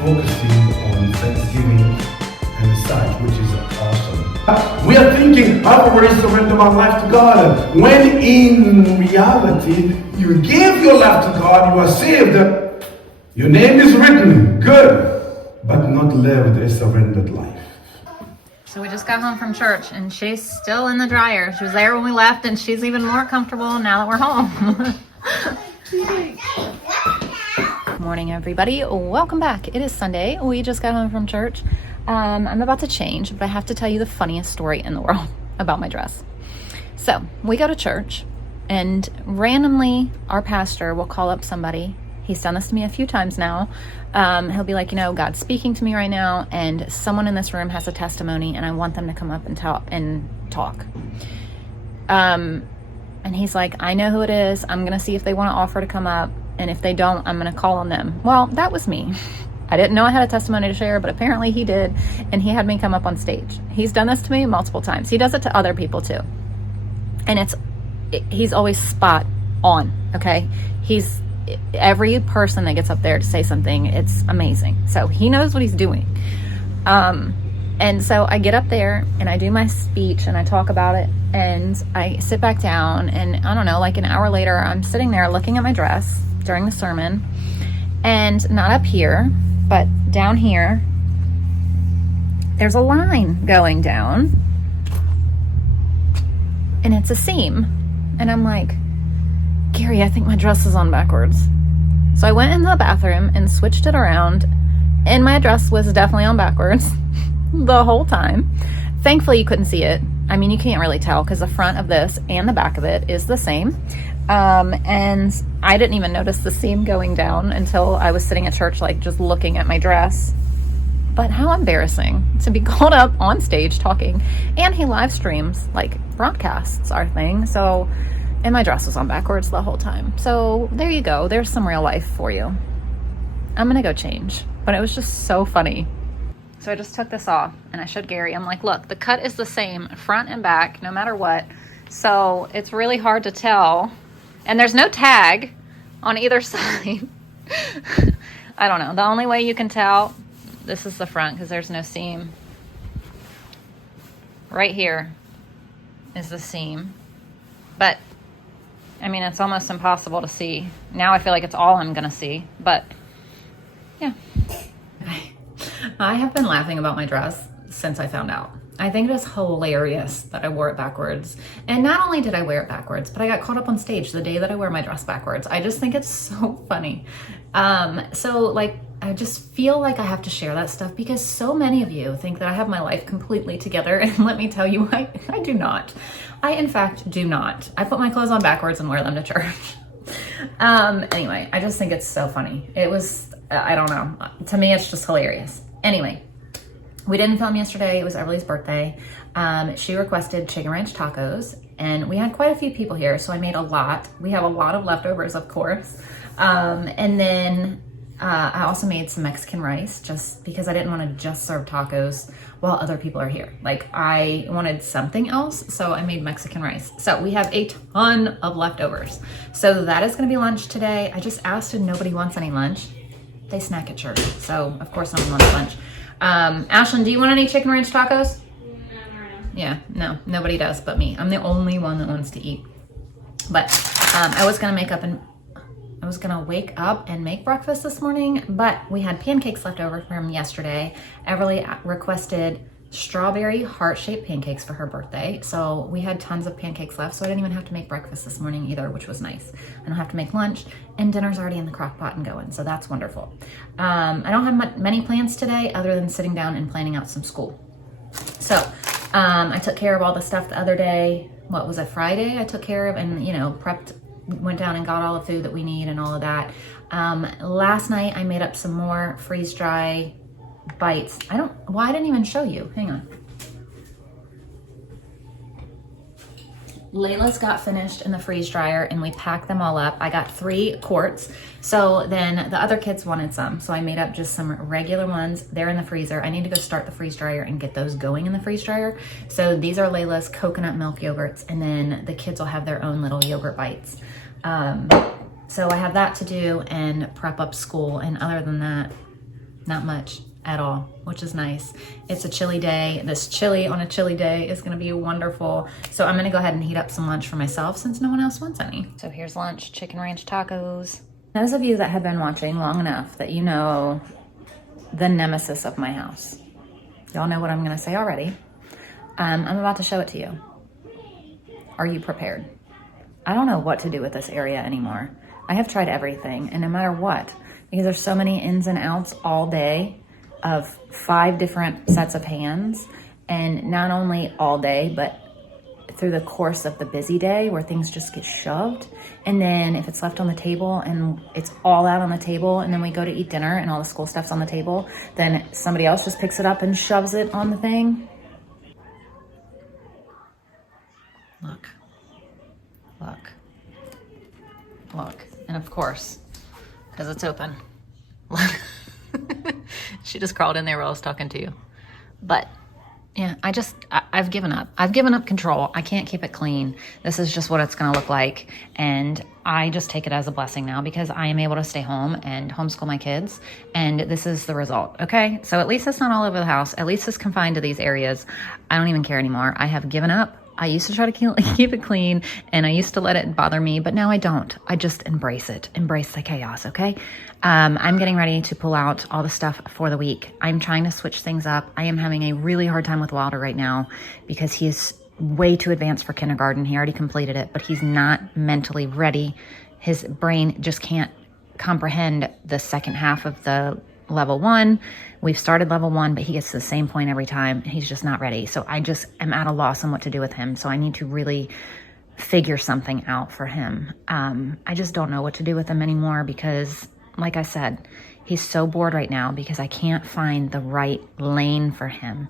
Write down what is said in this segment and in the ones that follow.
focusing on Thanksgiving and such, which is awesome. We are thinking, I've already surrendered my life to God. When in reality, you give your life to God, you are saved. Your name is written, good, but not lived a surrendered life. So we just got home from church and she's still in the dryer. She was there when we left and she's even more comfortable now that we're home. Good morning, everybody. Welcome back. It is Sunday. We just got home from church. I'm about to change, but I have to tell you the funniest story in the world about my dress. So we go to church and randomly our pastor will call up somebody. He's done this to me a few times now. He'll be like, God's speaking to me right now, and someone in this room has a testimony, and I want them to come up and talk. And he's like, I know who it is. I'm going to see if they want to offer to come up, and if they don't, I'm going to call on them. Well, that was me. I didn't know I had a testimony to share, but apparently he did, and he had me come up on stage. He's done this to me multiple times. He does it to other people too. And he's always spot on, okay? Every person that gets up there to say something, it's amazing. So he knows what he's doing. And so I get up there and I do my speech and I talk about it and I sit back down, and I don't know, like an hour later, I'm sitting there looking at my dress during the sermon, and not up here, but down here, there's a line going down and it's a seam. And I'm like, Gary, I think my dress is on backwards. So I went into the bathroom and switched it around, and my dress was definitely on backwards the whole time. Thankfully, you couldn't see it. I mean, you can't really tell because the front of this and the back of it is the same. And I didn't even notice the seam going down until I was sitting at church, like just looking at my dress. But how embarrassing to be called up on stage talking. And he live streams, like broadcasts our thing. And my dress was on backwards the whole time. So there you go. There's some real life for you. I'm going to go change. But it was just so funny. So I just took this off and I showed Gary. I'm like, look, the cut is the same front and back, no matter what. So it's really hard to tell. And there's no tag on either side. I don't know. The only way you can tell, this is the front because there's no seam. Right here is the seam. But I mean, it's almost impossible to see. Now I feel like it's all I'm going to see, but yeah. I have been laughing about my dress since I found out. I think it is hilarious that I wore it backwards. And not only did I wear it backwards, but I got caught up on stage the day that I wear my dress backwards. I just think it's so funny. I just feel like I have to share that stuff because so many of you think that I have my life completely together. And let me tell you, I do not. I, in fact, do not. I put my clothes on backwards and wear them to church. Anyway, I just think it's so funny. It was, I don't know. To me, it's just hilarious. Anyway, we didn't film yesterday. It was Everly's birthday. She requested chicken ranch tacos, and we had quite a few people here, so I made a lot. We have a lot of leftovers, of course. And then I also made some Mexican rice just because I didn't want to just serve tacos while other people are here. Like, I wanted something else, so I made Mexican rice. So we have a ton of leftovers. So that is going to be lunch today. I just asked if nobody wants any lunch. They snack at church, so of course no one wants lunch. Ashlyn, do you want any chicken ranch tacos? Yeah, no, nobody does but me. I'm the only one that wants to eat. But I was going to wake up and make breakfast this morning, but we had pancakes left over from yesterday. Everly requested strawberry heart-shaped pancakes for her birthday. So we had tons of pancakes left, so I didn't even have to make breakfast this morning either, which was nice. I don't have to make lunch, and dinner's already in the crock pot and going, so that's wonderful. I don't have many plans today other than sitting down and planning out some school. So I took care of all the stuff the other day. What was it, Friday? I took care of and, prepped, went down and got all the food that we need and all of that. Last night I made up some more freeze-dry bites. I didn't even show you. Hang on. Layla's got finished in the freeze dryer and we packed them all up. I got 3 quarts. So then the other kids wanted some. So I made up just some regular ones. They're in the freezer. I need to go start the freeze dryer and get those going in the freeze dryer. So these are Layla's coconut milk yogurts, and then the kids will have their own little yogurt bites. So I have that to do and prep up school. And other than that, Not much at all, which is nice. It's a chilly day. This chili on a chilly day is gonna be wonderful. So I'm gonna go ahead and heat up some lunch for myself since no one else wants any. So here's lunch, chicken ranch tacos. Those of you that have been watching long enough that you know the nemesis of my house. Y'all know what I'm gonna say already. I'm about to show it to you. Are you prepared? I don't know what to do with this area anymore. I have tried everything, and no matter what, because there's so many ins and outs all day of 5 different sets of hands, and not only all day, but through the course of the busy day where things just get shoved. And then if it's left on the table and it's all out on the table, and then we go to eat dinner and all the school stuff's on the table, then somebody else just picks it up and shoves it on the thing. Look, look, look. And of course, because it's open. Look. She just crawled in there while I was talking to you. But yeah, I've given up. I've given up control. I can't keep it clean. This is just what it's going to look like. And I just take it as a blessing now because I am able to stay home and homeschool my kids. And this is the result. Okay. So at least it's not all over the house. At least it's confined to these areas. I don't even care anymore. I have given up. I used to try to keep it clean, and I used to let it bother me, but now I don't. I just embrace it. Embrace the chaos, okay? I'm getting ready to pull out all the stuff for the week. I'm trying to switch things up. I am having a really hard time with Wilder right now because he is way too advanced for kindergarten. He already completed it, but he's not mentally ready. His brain just can't comprehend the second half of the level 1. We've started level 1, but he gets to the same point every time. He's just not ready. So I just am at a loss on what to do with him. So I need to really figure something out for him. I just don't know what to do with him anymore because, like I said, he's so bored right now because I can't find the right lane for him.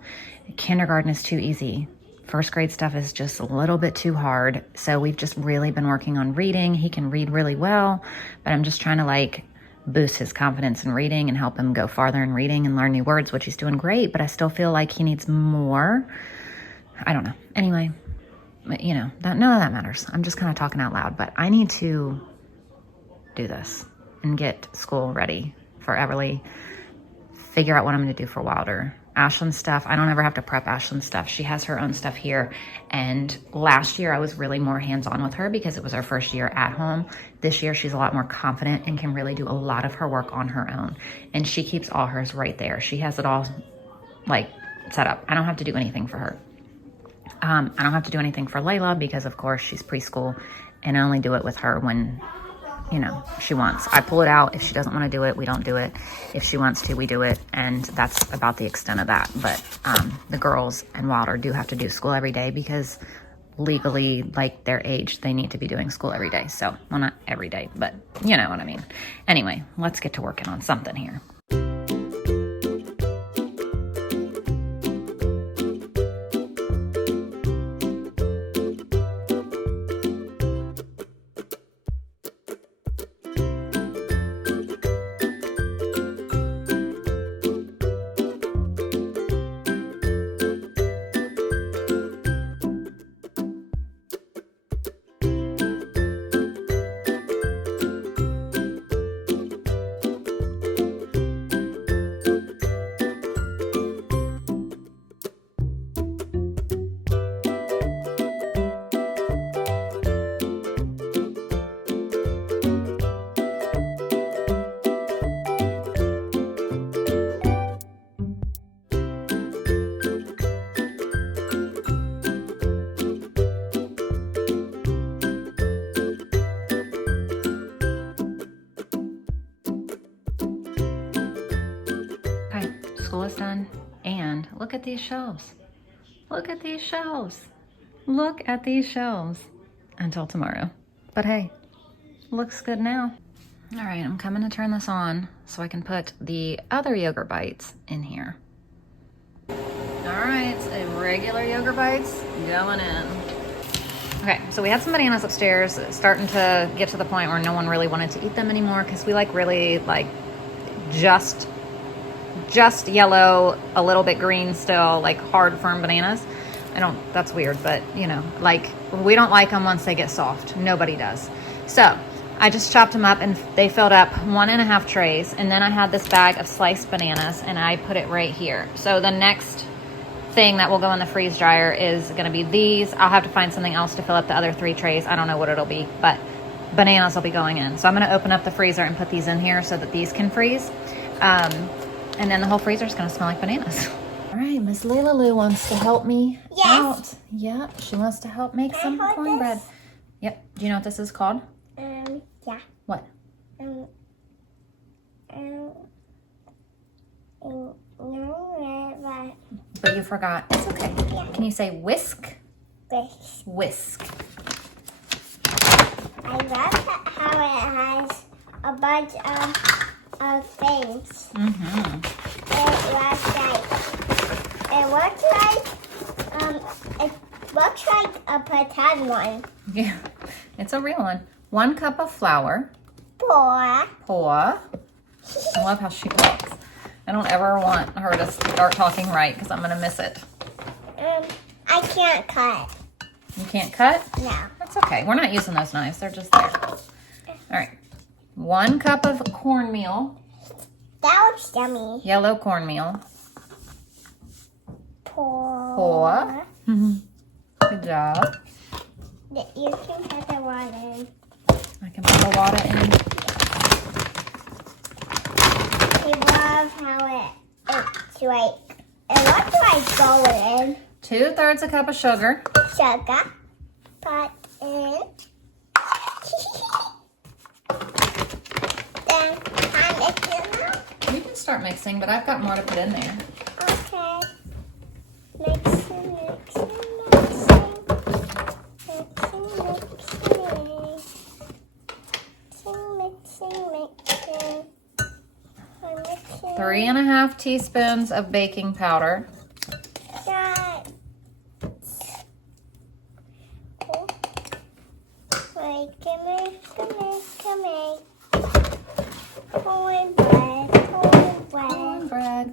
Kindergarten is too easy. First grade stuff is just a little bit too hard. So we've just really been working on reading. He can read really well, but I'm just trying to boost his confidence in reading and help him go farther in reading and learn new words, which he's doing great, but I still feel like he needs more. I don't know. Anyway, you know, none of that matters. I'm just kind of talking out loud, but I need to do this and get school ready for Everly, figure out what I'm going to do for Wilder. Ashlyn's stuff, I don't ever have to prep Ashlyn's stuff. She has her own stuff here. And last year I was really more hands-on with her because it was our first year at home. This year she's a lot more confident and can really do a lot of her work on her own. And she keeps all hers right there. She has it all set up. I don't have to do anything for her. I don't have to do anything for Layla because of course she's preschool, and I only do it with her when she wants. I pull it out. If she doesn't want to do it, we don't do it. If she wants to, we do it. And that's about the extent of that. But the girls and Wilder do have to do school every day because legally, like their age, they need to be doing school every day. So, well, not every day, but you know what I mean. Anyway, let's get to working on something here. School is done, and look at these shelves. Look at these shelves. Look at these shelves. Until tomorrow. But hey, looks good now. All right, I'm coming to turn this on so I can put the other yogurt bites in here. All right, so regular yogurt bites going in. Okay, so we had some bananas upstairs. It's starting to get to the point where no one really wanted to eat them anymore because we really just yellow, a little bit green still, hard, firm bananas. That's weird, but we don't like them once they get soft. Nobody does. So I just chopped them up and they filled up 1.5 trays. And then I had this bag of sliced bananas and I put it right here. So the next thing that will go in the freeze dryer is going to be these. I'll have to find something else to fill up the other 3 trays. I don't know what it'll be, but bananas will be going in. So I'm going to open up the freezer and put these in here so that these can freeze. And then the whole freezer is going to smell like bananas. All right, Miss Layla Lou wants to help me out. Yeah, she wants to help make some cornbread. This? Yep. Do you know what this is called? Yeah. What? No, But you forgot. It's okay. Yeah. Can you say whisk? this. Whisk. I love how it has a bunch of things. Mm-hmm. It looks like a pretend one. Yeah, it's a real one. 1 cup of flour. Pour. Pour. I love how she talks. I don't ever want her to start talking right because I'm going to miss it. I can't cut. You can't cut? No. That's okay. We're not using those knives. They're just there. All right. 1 cup of cornmeal. That looks yummy. Yellow cornmeal. Pour. Good job. You can put the water in. I can put the water in. I love how it's like, it looks like golden. 2/3 a cup of sugar. Sugar. Put in. Then I mix it now. You can start mixing, but I've got more to put in there. Okay. Mixing. I'm mixing. 3.5 teaspoons of baking powder. That.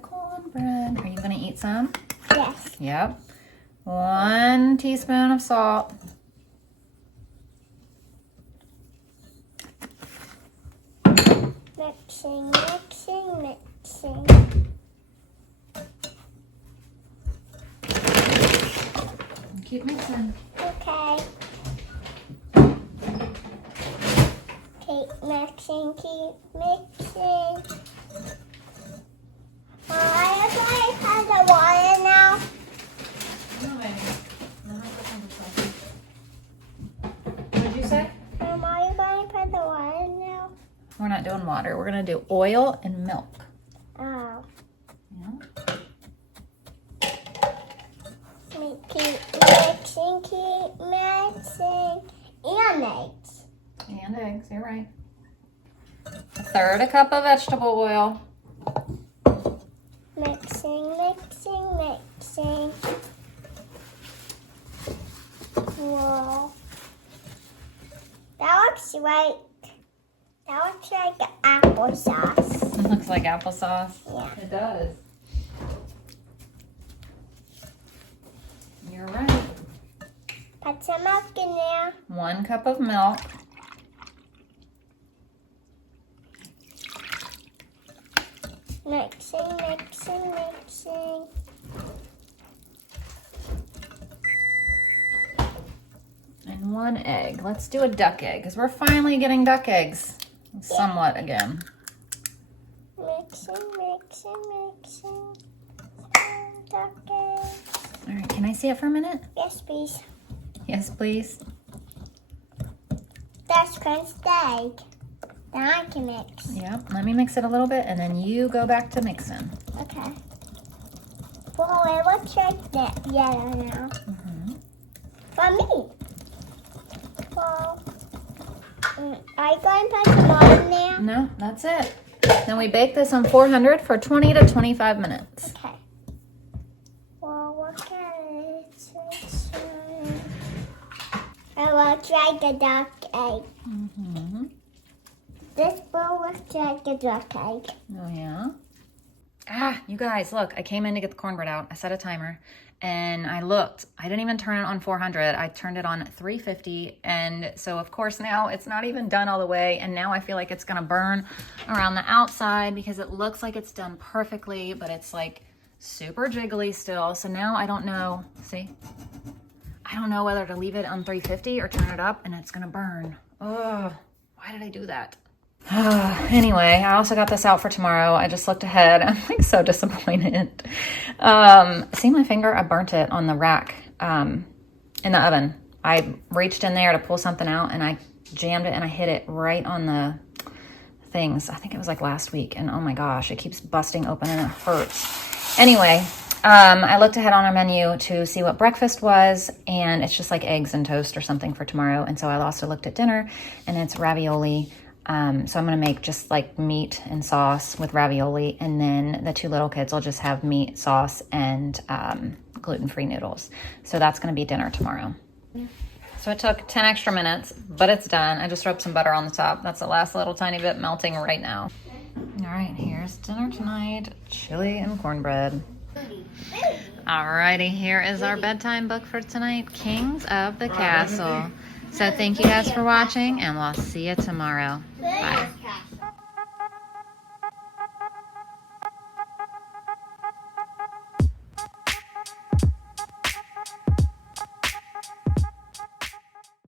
Cornbread. Are you going to eat some? Yes. Yep. 1 teaspoon of salt. Mixing. Keep mixing. Okay. Keep mixing. I have the water now. What did you say? Are you going to put the water now? We're not doing water. We're going to do oil and milk. Oh. Yeah. Keep mixing. And eggs. And eggs, you're right. 1/3 a cup of vegetable oil. Mixing. Whoa. That looks like applesauce. It looks like applesauce. Yeah. It does. You're right. Put some milk in there. 1 cup of milk. Mixing. And 1 egg. Let's do a duck egg because we're finally getting duck eggs. Somewhat again. Mixing. Duck eggs. All right, can I see it for a minute? Yes, please. Yes, please. That's crunched egg. Then I can mix. Yep, let me mix it a little bit and then you go back to mixing. Okay. Whoa, it looks like that yellow now. For me. Well, are you going to put some more in there? No, that's it. Then we bake this on 400 for 20 to 25 minutes. Okay. Well, look at it. It looks like a duck egg. Mm-hmm. This bowl looks like a duck egg. Oh, yeah? You guys, look, I came in to get the cornbread out. I set a timer and I looked. I didn't even turn it on 400. I turned it on 350. And so of course now it's not even done all the way. And now I feel like it's gonna burn around the outside because it looks like it's done perfectly, but it's like super jiggly still. So now I don't know, see? I don't know whether to leave it on 350 or turn it up and it's gonna burn. Oh, why did I do that? Anyway, I also got this out for tomorrow. I just looked ahead. I'm like so disappointed. See my finger? I burnt it on the rack in the oven. I reached in there to pull something out and I jammed it and I hit it right on the things. I think it was like last week. And oh my gosh, it keeps busting open and it hurts. Anyway, I looked ahead on our menu to see what breakfast was, and it's just like eggs and toast or something for tomorrow. And so I also looked at dinner and it's ravioli. So I'm going to make just like meat and sauce with ravioli. And then the two little kids will just have meat, sauce, and gluten-free noodles. So that's going to be dinner tomorrow. So it took 10 extra minutes, but it's done. I just rubbed some butter on the top. That's the last little tiny bit melting right now. All right, here's dinner tonight. Chili and cornbread. Alrighty, here is our bedtime book for tonight, Kings of the Castle. So thank you guys for watching, and we'll see you tomorrow. Bye.